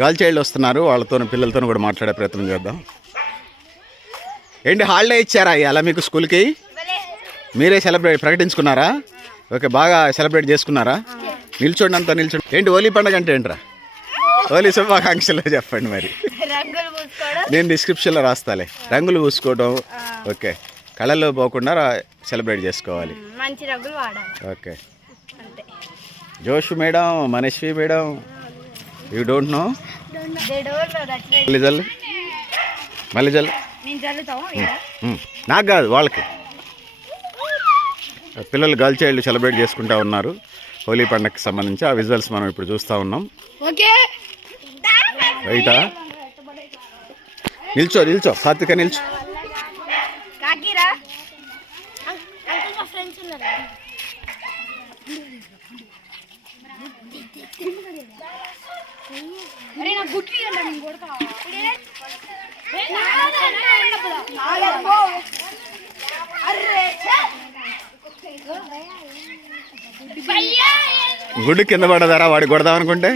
Girl child వస్తున్నారు, వాళ్ళతో పిల్లలతో కూడా మాట్లాడే ప్రయత్నం చేద్దాం. ఏంటి హాలిడే ఇచ్చారా అలా మీకు స్కూల్కి? మీరే ప్రకటించుకున్నారా? ఓకే, బాగా సెలబ్రేట్ చేసుకున్నారా? నిల్చోండి, అంతా నిల్చోండి. ఏంటి హోలీ పండుగ అంటే ఏంట్రా? హోలీ శుభాకాంక్షలు చెప్పండి. మరి నేను డిస్క్రిప్షన్లో రాస్తాలే. రంగులు పూసుకోవడం, ఓకే, కళల్లో పోకుండా సెలబ్రేట్ చేసుకోవాలి. మంచి రంగులు వాడాలి. Okay. Josh madam, Manaswi madam, you don't know? మళ్ళీ జల్లు. నాకు కాదు, వాళ్ళకి. పిల్లలు గర్ల్ చైల్డ్ సెలబ్రేట్ చేసుకుంటా ఉన్నారు హోలీ పండుగకి సంబంధించి. ఆ విజువల్స్ మనం ఇప్పుడు చూస్తూ ఉన్నాం. బయట నిల్చో సాత్విక, నిల్చో. గుడ్డు కింద పడదారా వాడి కొడదాం అనుకుంటే?